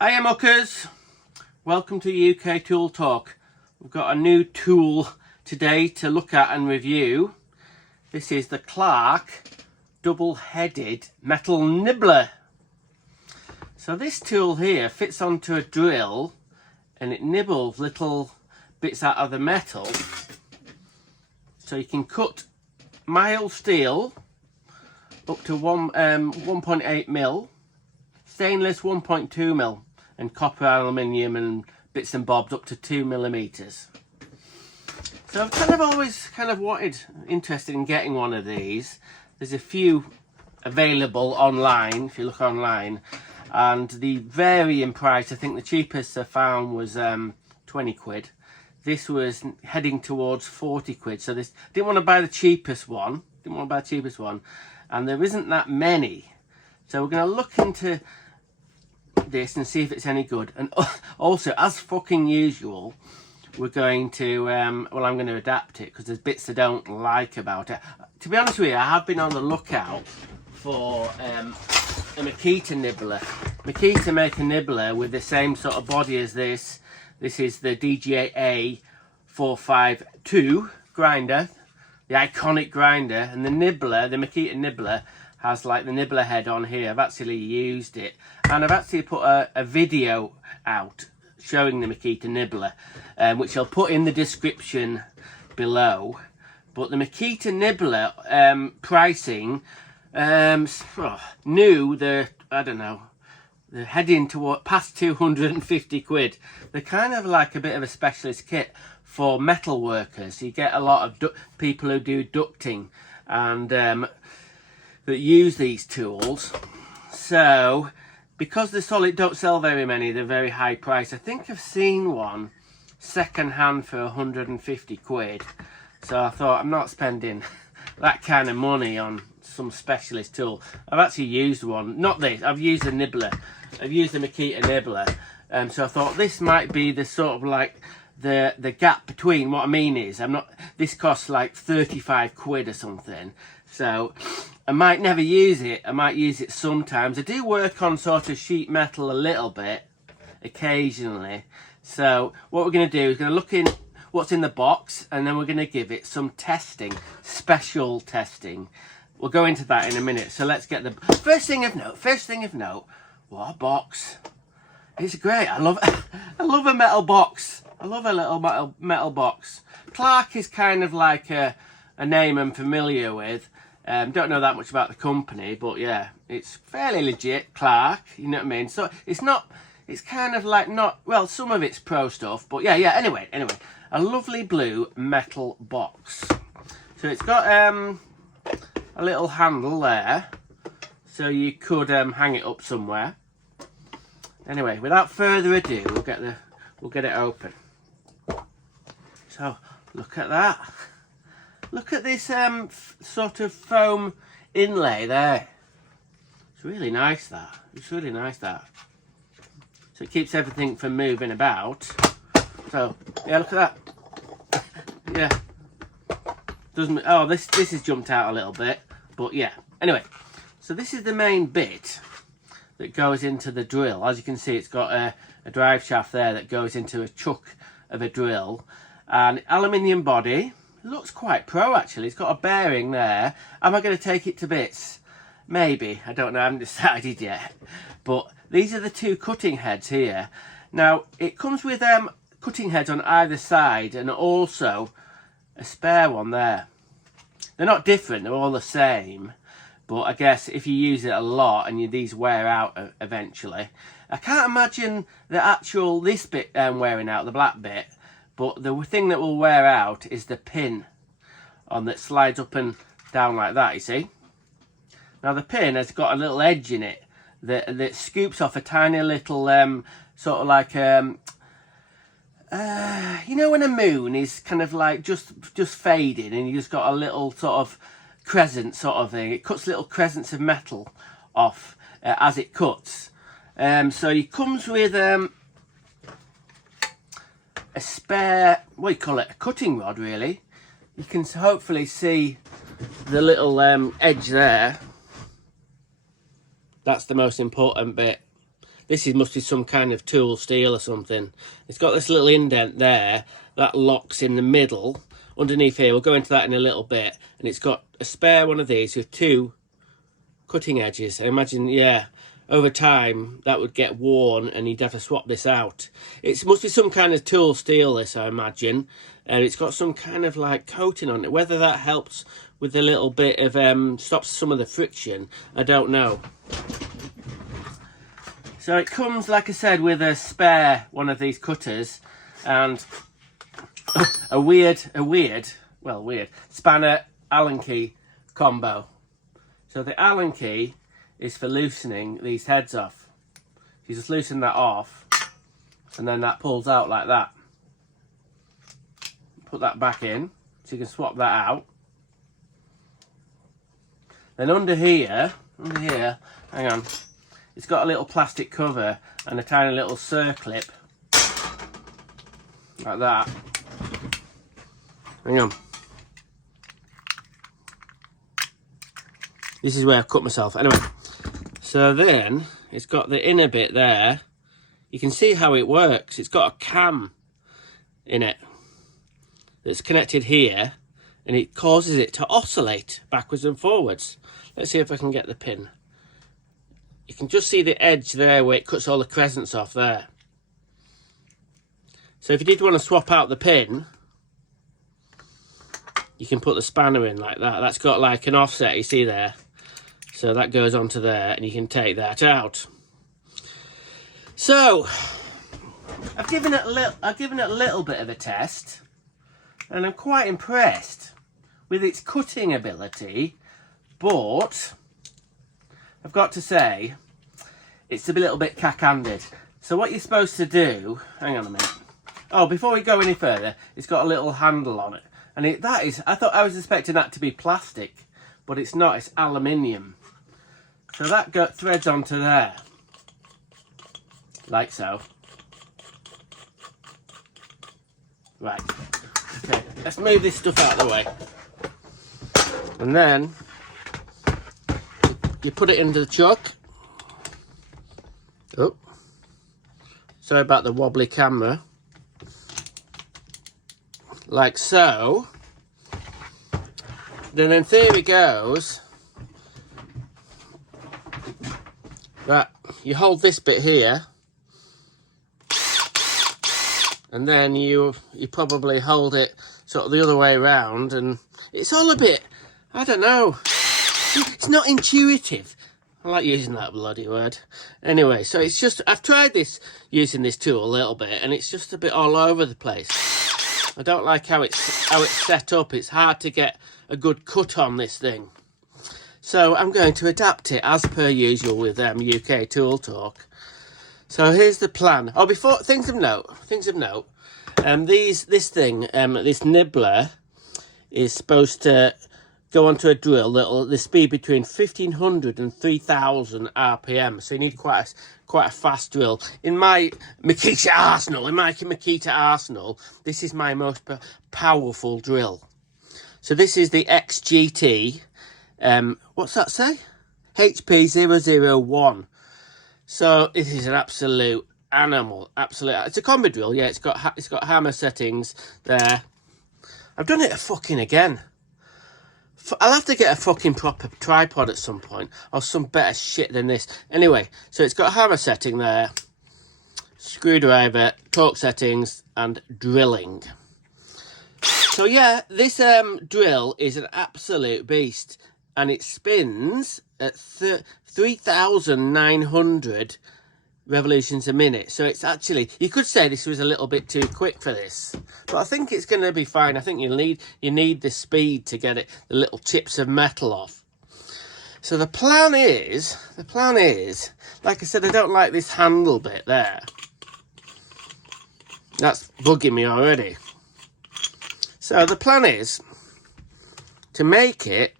Hiya muckers, welcome to UK Tool Talk. We've got a new tool today to look at and review. This is the Clark double-headed metal nibbler. So this tool here fits onto a drill and it nibbles little bits out of the metal. So you can cut mild steel up to 1.8 mil, stainless 1.2 mil, and copper, aluminium and bits and bobs up to 2 millimeters. So I've always interested in getting one of these. There's a few available online, if you look online, and they vary in price. I think the cheapest I found was 20 quid. This was heading towards 40 quid. So this didn't want to buy the cheapest one. And there isn't that many. So we're going to look into this and see if it's any good. And also, as fucking usual, we're going to I'm going to adapt it because there's bits I don't like about it. To be honest with you, I have been on the lookout for a Makita nibbler. Makita make a nibbler with the same sort of body as this. This is the DGA 452 grinder, the iconic grinder, and the nibbler, the Makita nibbler, has like the nibbler head on here. I've actually used it, and I've actually put a video out showing the Makita nibbler, which I'll put in the description below. But the Makita nibbler pricing, new, they're heading toward past 250 quid. They're kind of like a bit of a specialist kit for metal workers. You get a lot of people who do ducting and that use these tools. So because they're solid, don't sell very many, they're very high price. I think I've seen one second hand for 150 quid. So I thought, I'm not spending that kind of money on some specialist tool. I've actually used one, not this, I've used a nibbler. I've used the Makita nibbler. So I thought this might be the sort of like the gap between. What I mean is, this costs like 35 quid or something. So I might never use it. I might use it sometimes. I do work on sort of sheet metal a little bit occasionally. So what we're going to do is going to look in what's in the box, and then we're going to give it some testing, special testing. We'll go into that in a minute. So let's get the first thing of note. What a box! It's great. I love a metal box. I love a little metal box. Clark is kind of like a name I'm familiar with. Don't know that much about the company, but yeah, it's fairly legit, Clark, you know what I mean? So it's kind of like well, some of it's pro stuff, but yeah, anyway, a lovely blue metal box. So it's got a little handle there, so you could hang it up somewhere. Anyway, without further ado, we'll get it open. So look at that. Look at this sort of foam inlay there. It's really nice, that. It's really nice, that. So it keeps everything from moving about. So yeah, look at that. Yeah. Doesn't. Oh, this has jumped out a little bit, but yeah. Anyway, so this is the main bit that goes into the drill. As you can see, it's got a drive shaft there that goes into a chuck of a drill, and aluminium body. Looks quite pro actually. It's got a bearing there. Am I going to take it to bits? Maybe. I don't know. I haven't decided yet. But these are the two cutting heads here. Now it comes with cutting heads on either side and also a spare one there. They're not different. They're all the same. But I guess if you use it a lot and these wear out eventually. I can't imagine this bit wearing out, the black bit. But the thing that will wear out is the pin that slides up and down like that, you see. Now the pin has got a little edge in it that scoops off a tiny little sort of like you know when a moon is kind of like just fading and you just got a little sort of crescent sort of thing. It cuts little crescents of metal off as it cuts. So it comes with a spare, what do you call it, a cutting rod really. You can hopefully see the little edge there. That's the most important bit. must be some kind of tool steel or something. It's got this little indent there that locks in the middle underneath here. We'll go into that in a little bit. And it's got a spare one of these with 2 cutting edges. I imagine, yeah, over time that would get worn and you'd have to swap this out. It must be some kind of tool steel, this, I imagine. And it's got some kind of like coating on it. Whether that helps with a little bit of stops some of the friction, I don't know. So it comes, like I said, with a spare one of these cutters and a weird spanner Allen key combo. So the Allen key is for loosening these heads off. You just loosen that off and then that pulls out like that. Put that back in so you can swap that out. Then under here, hang on, it's got a little plastic cover and a tiny little circlip like that. Hang on. This is where I've cut myself. Anyway, so then it's got the inner bit there. You can see how it works. It's got a cam in it that's connected here, and it causes it to oscillate backwards and forwards. Let's see if I can get the pin. You can just see the edge there where it cuts all the crescents off there. So if you did want to swap out the pin, you can put the spanner in like that. That's got like an offset, you see there. So that goes onto there and you can take that out. So I've given it a little bit of a test and I'm quite impressed with its cutting ability, but I've got to say it's a little bit cack-handed. So what you're supposed to do, hang on a minute. Oh, before we go any further, it's got a little handle on it. And I thought I was expecting that to be plastic, but it's not, it's aluminium. So that threads onto there, like so. Right, okay, let's move this stuff out of the way. And then you put it into the chuck. Oh, sorry about the wobbly camera. Like so. Then in theory goes that you hold this bit here, and then you probably hold it sort of the other way around, and it's all a bit, I don't know, it's not intuitive. I like using that bloody word. Anyway, so it's just, I've tried this using this tool a little bit, and it's just a bit all over the place. I don't like how it's set up. It's hard to get a good cut on this thing. So I'm going to adapt it as per usual with UK Tool Talk. So here's the plan. Oh, before things of note. This nibbler is supposed to go onto a drill that'll the speed between 1500 and 3000 RPM. So you need quite a fast drill. In my Makita arsenal, this is my most powerful drill. So this is the XGT. What's that say? HP001. So it is an absolute animal. It's a combi drill. Yeah, it's got hammer settings there. I've done it again. I'll have to get a fucking proper tripod at some point, or some better shit than this. Anyway, so it's got a hammer setting there, screwdriver, torque settings, and drilling. So yeah, this drill is an absolute beast, and it spins at 3,900 revolutions a minute. So it's actually, you could say this was a little bit too quick for this, but I think it's going to be fine. I think you need the speed to get the little chips of metal off. So the plan is, like I said, I don't like this handle bit there. That's bugging me already. So the plan is to make it,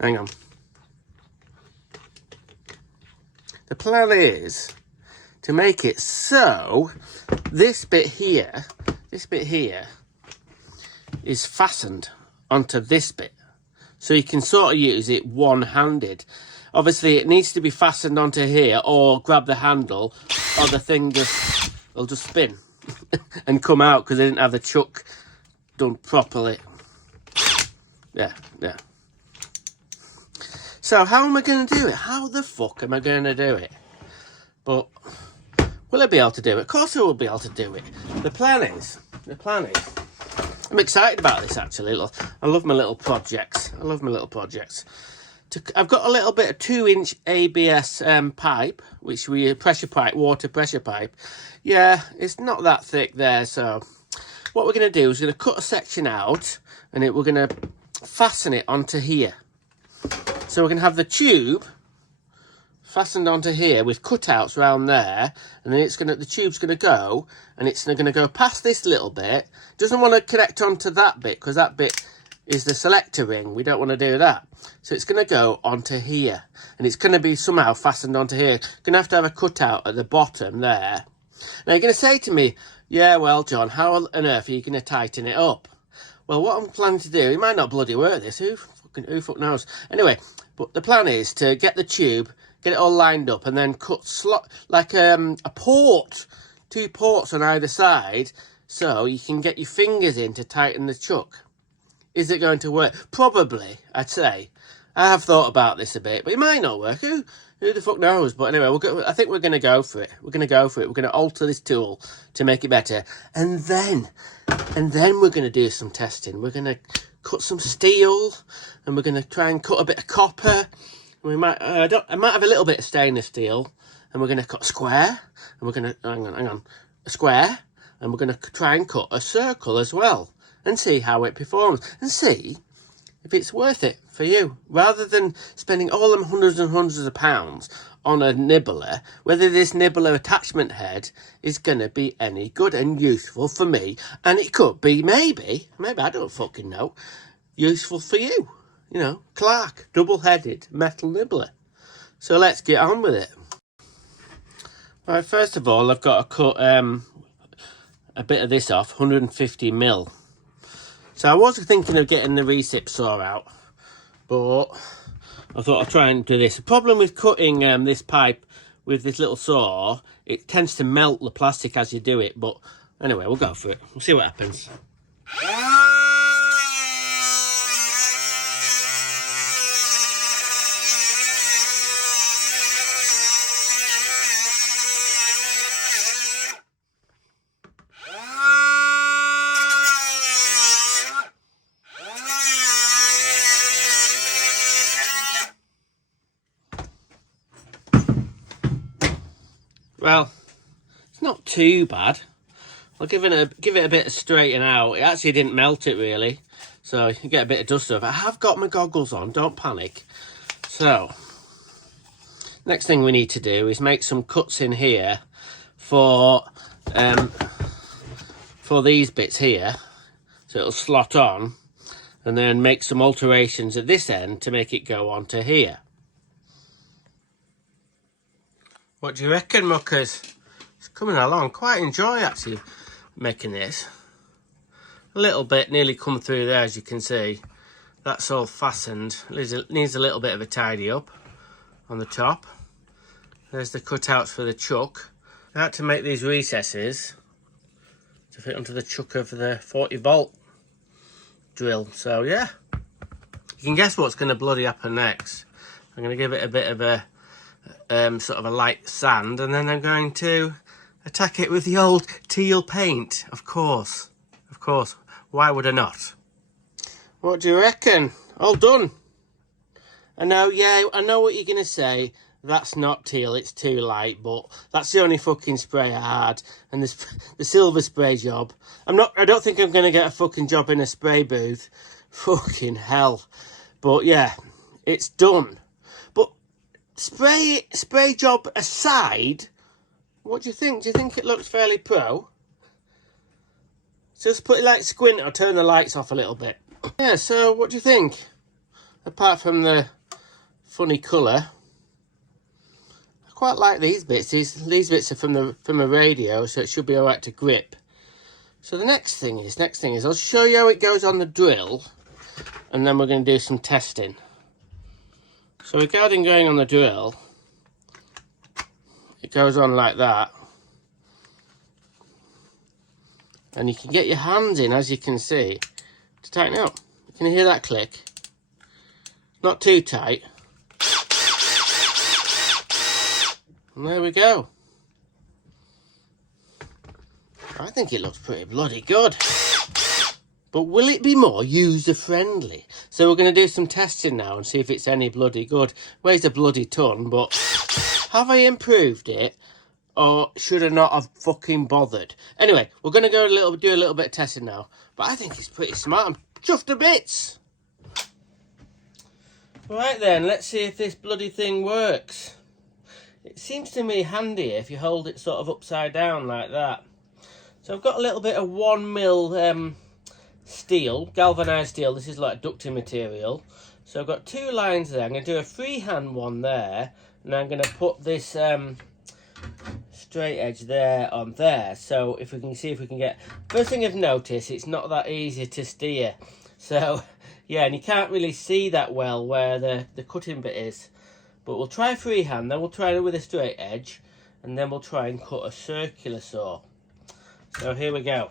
hang on. The plan is to make it so this bit here is fastened onto this bit. So you can sort of use it one-handed. Obviously, it needs to be fastened onto here, or grab the handle, or the thing will just spin and come out because they didn't have the chuck done properly. Yeah. So how am I going to do it? How the fuck am I going to do it? But will I be able to do it? Of course I will be able to do it. The plan is, I'm excited about this actually. I love my little projects. I've got a little bit of 2-inch ABS pipe, which pressure pipe, water pressure pipe. Yeah, it's not that thick there. So what we're going to do is we're going to cut a section out, and we're going to fasten it onto here. So we're going to have the tube fastened onto here with cutouts around there, and then the tube's going to go, and it's going to go past this little bit. It doesn't want to connect onto that bit because that bit is the selector ring. We don't want to do that. So it's going to go onto here, and it's going to be somehow fastened onto here. Going to have a cutout at the bottom there. Now you're going to say to me, yeah, well, John, how on earth are you going to tighten it up? Well, what I'm planning to do, it might not bloody work this. Who fuck knows? Anyway, but the plan is to get the tube, get it all lined up, and then cut like a port, 2 ports on either side, so you can get your fingers in to tighten the chuck. Is it going to work? Probably, I'd say. I have thought about this a bit, but it might not work. Who the fuck knows? But anyway, I think we're going to go for it. We're going to alter this tool to make it better, and then we're going to do some testing. We're going to cut some steel, and we're going to try and cut a bit of copper. We might, I might have a little bit of stainless steel, and we're going to cut a square, and we're going to, hang on, a square, and we're going to try and cut a circle as well, and see how it performs, and see if it's worth it for you, rather than spending all them hundreds and hundreds of pounds on a nibbler, whether this nibbler attachment head is going to be any good and useful for me, and it could be, maybe, I don't fucking know, useful for you. You know, Clark, double-headed metal nibbler. So let's get on with it. Right, first of all, I've got to cut a bit of this off, 150mm. So I was thinking of getting the recip saw out, but I thought I'd try and do this. The problem with cutting this pipe with this little saw, it tends to melt the plastic as you do it. But anyway, we'll go for it. We'll see what happens. Well, it's not too bad. I'll give it a bit of straighten out. It actually didn't melt it really, so you can get a bit of dust off. I have got my goggles on, don't panic. So, next thing we need to do is make some cuts in here for these bits here, so it'll slot on, and then make some alterations at this end to make it go onto here. What do you reckon, muckers? It's coming along. Quite enjoy actually making this. A little bit nearly come through there, as you can see. That's all fastened. Needs a little bit of a tidy up on the top. There's the cutouts for the chuck. I had to make these recesses to fit onto the chuck of the 40-volt drill. So yeah, you can guess what's going to bloody happen next. I'm going to give it a bit of a sort of a light sand, and then I'm going to attack it with the old teal paint. Of course, why would I not? What do you reckon? All done. I know, yeah, I know what you're gonna say. That's not teal, it's too light, but that's the only fucking spray I had. And this, the silver spray job, I don't think I'm gonna get a fucking job in a spray booth. Fucking hell. But yeah, it's done. Spray job aside, what do you think? Do you think it looks fairly pro? Just put it like squint or turn the lights off a little bit. Yeah, so what do you think? Apart from the funny colour, I quite like these bits. These bits are from a radio, so it should be alright to grip. So the next thing is I'll show you how it goes on the drill, and then we're going to do some testing. So regarding going on the drill, it goes on like that. And you can get your hands in, as you can see, to tighten it up. You can hear that click. Not too tight. And there we go. I think it looks pretty bloody good. But will it be more user-friendly? So we're going to do some testing now and see if it's any bloody good. Weighs a bloody ton, but have I improved it? Or should I not have fucking bothered? Anyway, we're going to do a little bit of testing now. But I think it's pretty smart. I'm chuffed to bits. Right then, let's see if this bloody thing works. It seems to me handy if you hold it sort of upside down like that. So I've got a little bit of 1mm steel, galvanised steel. This is like ducting material. So I've got 2 lines there. I'm going to do a freehand one there. And I'm going to put this straight edge there on there. So if we can see if we can get... First thing I've noticed, it's not that easy to steer. So yeah, and you can't really see that well where the cutting bit is. But we'll try freehand, then we'll try it with a straight edge. And then we'll try and cut a circular saw. So here we go.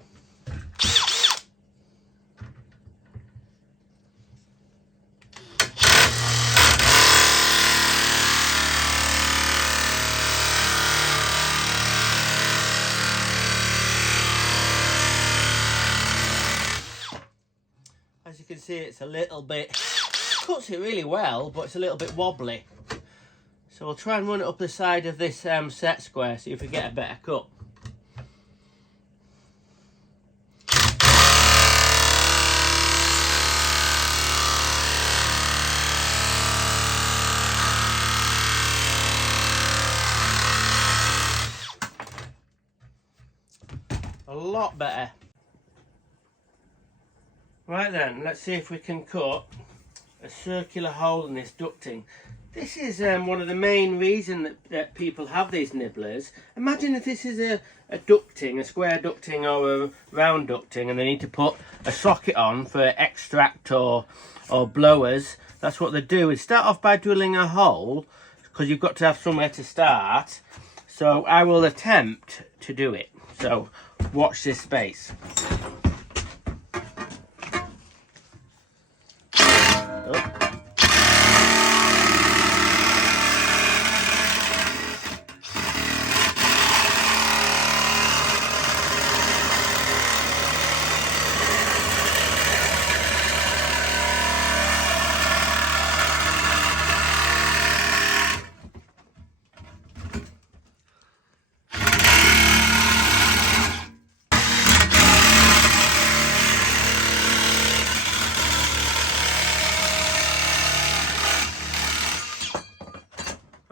As you can see, it's a little bit, cuts it really well, but it's a little bit wobbly. So we'll try and run it up the side of this set square, see if we get a better cut. A lot better. Right then, let's see if we can cut a circular hole in this ducting. This is one of the main reasons that people have these nibblers. Imagine if this is a ducting, a square ducting or a round ducting, and they need to put a socket on for extract or blowers. That's what they do, is start off by drilling a hole, because you've got to have somewhere to start. So I will attempt to do it. So watch this space.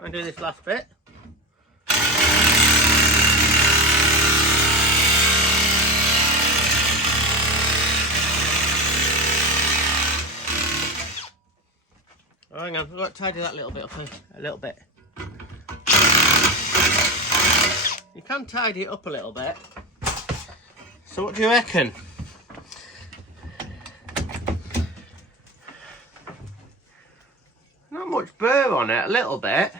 And do this last bit. Oh, hang on, we've got to tidy that little bit up a little bit. You can tidy it up a little bit. So what do you reckon? Not much burr on it, a little bit.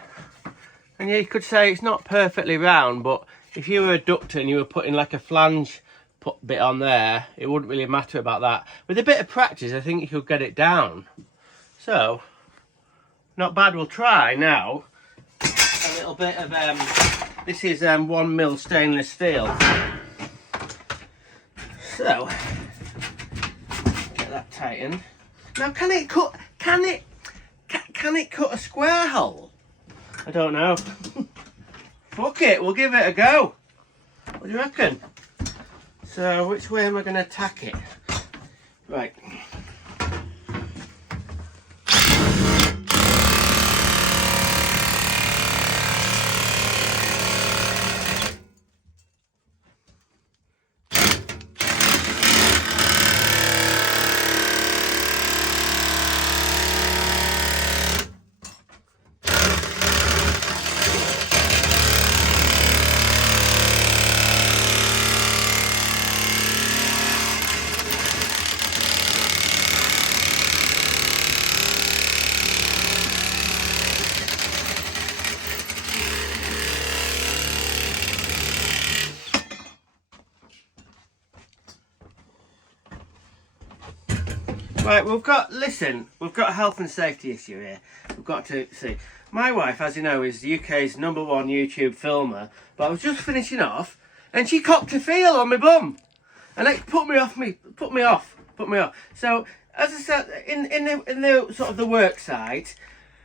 And yeah, you could say it's not perfectly round, but if you were a ductor and you were putting like a flange bit on there, it wouldn't really matter about that. With a bit of practice, I think you could get it down. So, not bad. We'll try now a little bit of, this is 1mm stainless steel. So, get that tightened. Now, can it cut a square hole? I don't know. Fuck it, we'll give it a go. What do you reckon? So, which way am I going to tack it? Right. Right, we've got a health and safety issue here. We've got to see. My wife, as you know, is the UK's #1 YouTube filmer, but I was just finishing off, and she copped a feel on my bum, and it put me off. So, as I said, in the sort of the work site,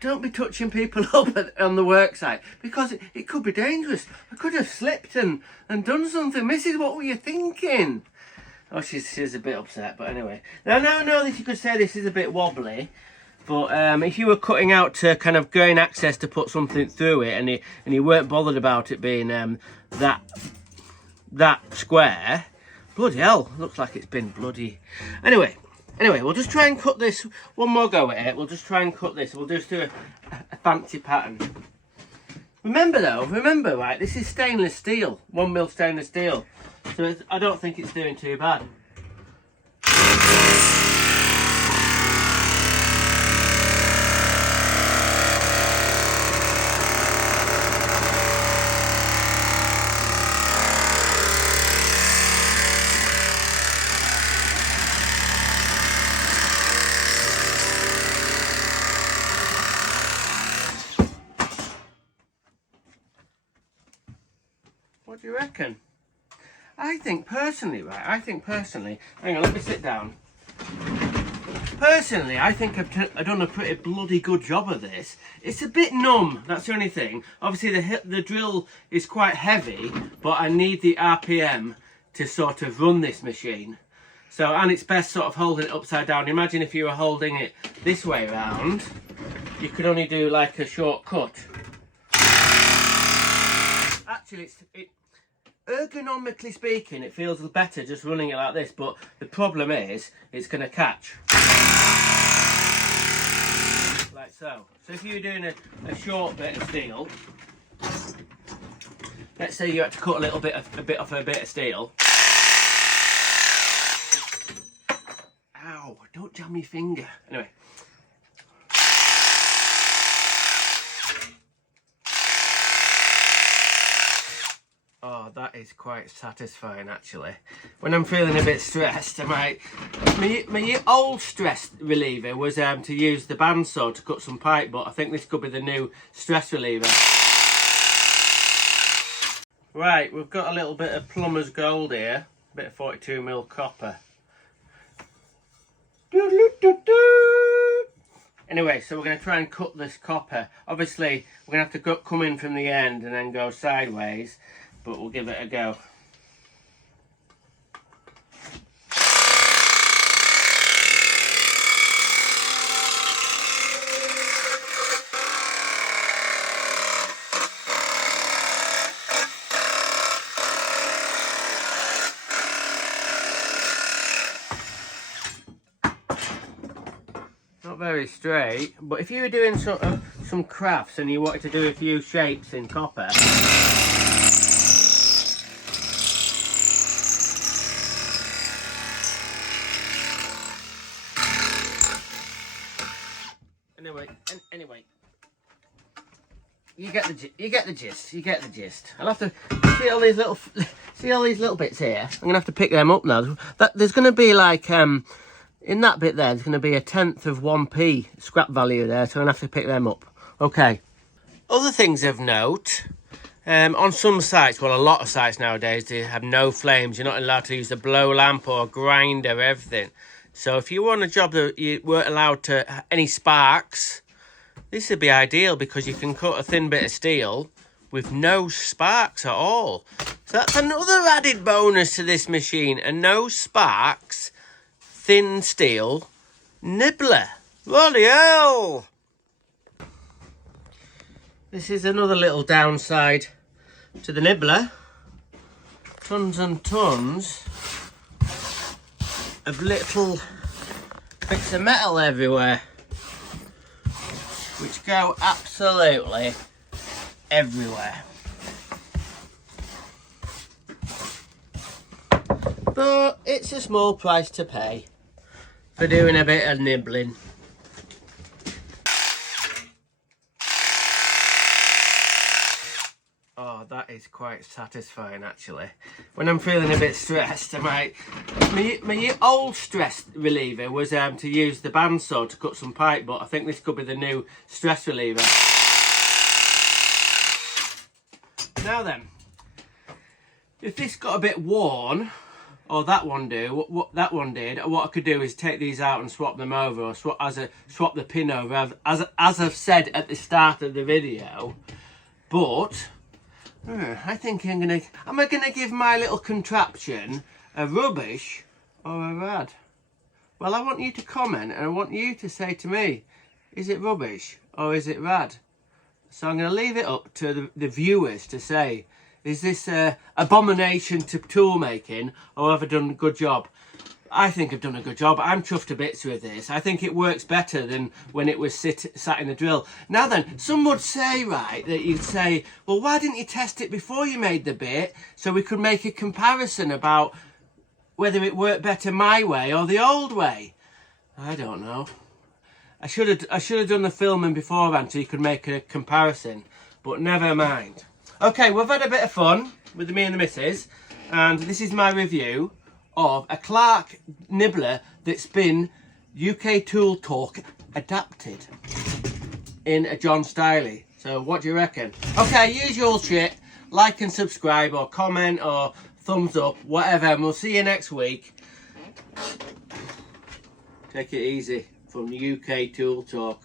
don't be touching people up on the work site, because it could be dangerous. I could have slipped and done something. Mrs, what were you thinking? Oh, she's a bit upset, but anyway. Now I know that you could say this is a bit wobbly, but if you were cutting out to kind of gain access to put something through it, and you weren't bothered about it being that square, bloody hell, looks like it's been bloody. Anyway, we'll just try and cut this. One more go at it. We'll just try and cut this. We'll just do a fancy pattern. Remember, right, this is stainless steel, 1mm stainless steel. So I don't think it's doing too bad. What do you reckon? I think personally, hang on, let me sit down. Personally, I think I've done a pretty bloody good job of this. It's a bit numb, that's the only thing. Obviously the drill is quite heavy, but I need the RPM to sort of run this machine. So, and it's best sort of holding it upside down. Imagine if you were holding it this way around, you could only do like a short cut. Actually, ergonomically speaking, it feels better just running it like this, but the problem is it's going to catch. Like so. So if you're doing a short bit of steel, let's say you had to cut a bit off a bit of steel. Ow, don't jam your finger. Anyway. Oh, that is quite satisfying actually. When I'm feeling a bit stressed, my old stress reliever was to use the bandsaw to cut some pipe, but I think this could be the new stress reliever. Right, we've got a little bit of plumber's gold here, a bit of 42mm copper. Anyway, so we're going to try and cut this copper. Obviously, we're going to have to come in from the end and then go sideways, but we'll give it a go. Not very straight, but if you were doing sort of some crafts and you wanted to do a few shapes in copper, anyway, you get the gist. I'll have to see all these little bits here. I'm gonna have to pick them up now. There's gonna be like in that bit there's gonna be 1/10 of 1p scrap value there, so I'm gonna have to pick them up. Okay. Other things of note. On some sites, well, a lot of sites nowadays, they have no flames. You're not allowed to use a blow lamp or a grinder, everything. So if you want a job that you weren't allowed to any sparks, this would be ideal because you can cut a thin bit of steel with no sparks at all. So that's another added bonus to this machine. A no sparks, thin steel nibbler. Bloody hell! This is another little downside to the nibbler. Tons and tons of little bits of metal everywhere, which go absolutely everywhere. But it's a small price to pay for doing a bit of nibbling. Oh, that is quite satisfying actually. When I'm feeling a bit stressed, I might... My old stress reliever was to use the bandsaw to cut some pipe, but I think this could be the new stress reliever. Now then, if this got a bit worn, or that one what that one did, what I could do is take these out and swap them over, or swap the pin over, as I've said at the start of the video. But I think am I gonna give my little contraption a rubbish or a rad? Well, I want you to comment, and I want you to say to me, is it rubbish or is it rad? So I'm going to leave it up to the viewers to say, is this an abomination to tool making, or have I done a good job? I think I've done a good job. I'm chuffed to bits with this. I think it works better than when it was sat in the drill. Now then, some would say, right, that you'd say, well, why didn't you test it before you made the bit so we could make a comparison about whether it worked better my way or the old way? I don't know. I should have done the filming beforehand so you could make a comparison, but never mind. Okay, we've had a bit of fun with me and the missus, and this is my review of a Clark nibbler that's been UK Tool Talk adapted in a John Styley. So what do you reckon? Okay, usual shit. Like and subscribe, or comment, or thumbs up, whatever, and we'll see you next week. Take it easy from UK Tool Talk.